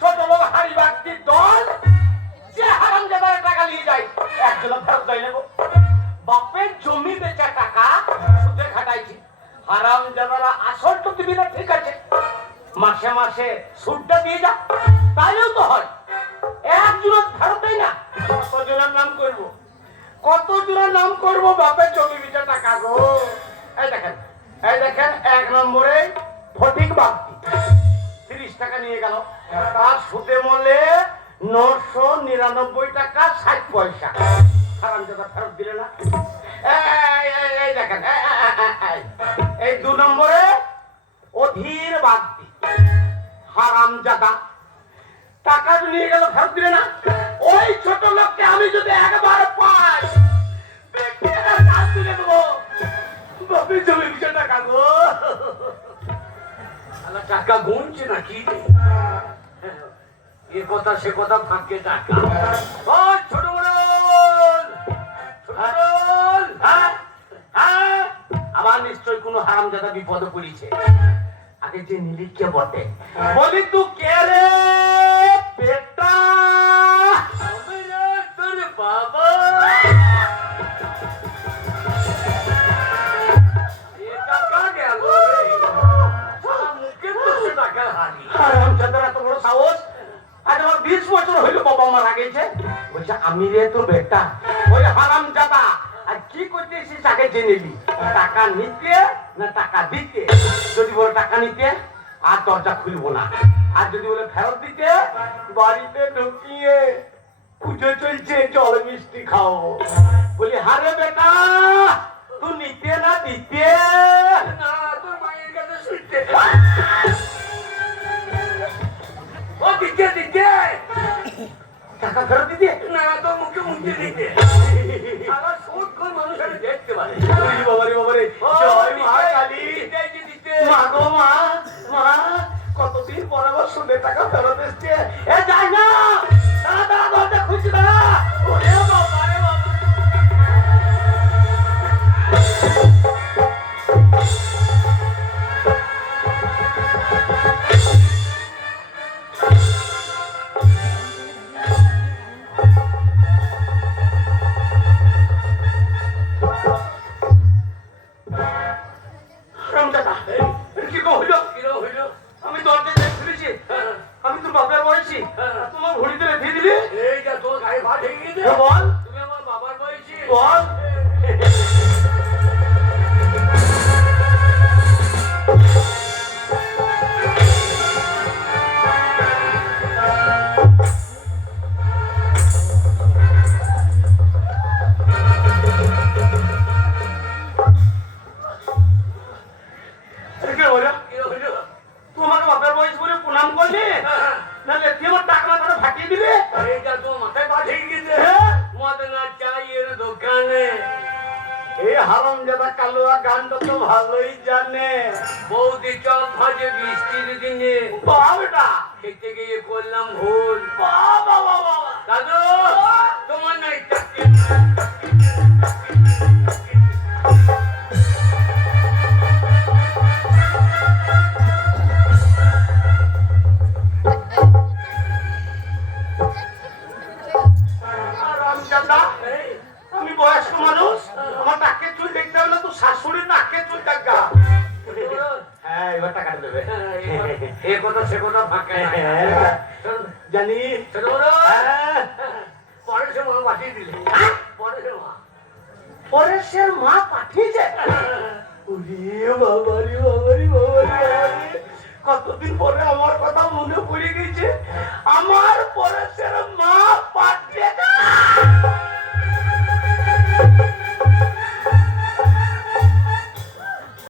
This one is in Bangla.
ছোট লোক হাড়ি বাগদির দল যে হারামজাদার টাকা নিয়ে যায়, একজন ফেরত দেয় নেব। বাপের জমি বেচা টাকা সুদে খাটাইছি, হারামজাদারা আসল তো দিবি না, ঠিক আছে, মাসে মাসে সুদটা দিয়ে যা, তাইলেও তো হয়। একজনের ফেরত দেয় না, কতজনের নাম করবো, কতজনের নাম করবো বাপের জমি বেচা টাকা গো। এই দেখেন, এই দেখেন, 1 নম্বরে ফটিক বাগদি 30 টাকা নিয়ে গেল, তার সুদে মূল্যে 999 টাকা 60 পয়সা। হারামজাদা ফেরত দিলে না। এই দেখেন, এই 2 নম্বরে অধীর বাগদি হারামজাদা টাকা নিয়ে গেল, ফেরত দিলে না। ওই ছোট লোককে আমি যদি একবার পাই, তুলে দেবো বাপের জমি বেচা টাকা গো। টাকা গুনছে নাকি, এ কথা সে কথা ফাঁকে টাকা। ও ছোট আবার নিশ্চয় কোনো হারামজাদা বিপদে পড়েছে। আগে যে নিলিখকে বটে, বলি তু কে রে বেটা? তোর বাবা আমি রে তোর বেটা, ওই হারামজাদা। আর কি করতেছিস আগে জেনে নি, টাকা নিতে না টাকা দিতে? যদি বলে টাকা নিতে, আর দরজা খুলবো না, আর যদি বলে ফেরত দিতে, বাড়িতে ঢুকিয়ে পুজো চলছে জল মিষ্টি খাওয়াবো। বলি হারে বেটা, তুই নিতে না দিতে? না, তোর মায়ের কাছে শুইতে। ও দিতে দিতে, টাকা ফেরত দিতে না, তোর মুখে মুখে দিতে। আবার সুদ করে মানুষের দেখতে পারে। বাবারে বাবারে, জয় মা কালী। মা গো মা, মা কতদিন পর আবার সুদের টাকা ফেরত এসছে। এ যাই না, দাঁড়া দাঁড়া, দরজা খুলছি না। ওরে বাবা রে বাবা, কালুয়া গানটা তো ভালোই জানে। বৌদি চপ ভাজে বৃষ্টির দিনে, বাবাটা খেতে গিয়ে করলাম ভুল। বাবা বাবা দাদু, তোমার নাই আমি বয়স্ক মানুষ, আমার নাকে চুল দেখতে হবে না, তো শাশুড়ির নাকে চুল দেখা। হ্যাঁ, এবার টাকা দেবে। এ কথা সে কথা ফাঁকা জানি। পরেশের মা পাঠিয়ে দিলে। পরেশের মা পাঠিয়েছে? কতদিন পরে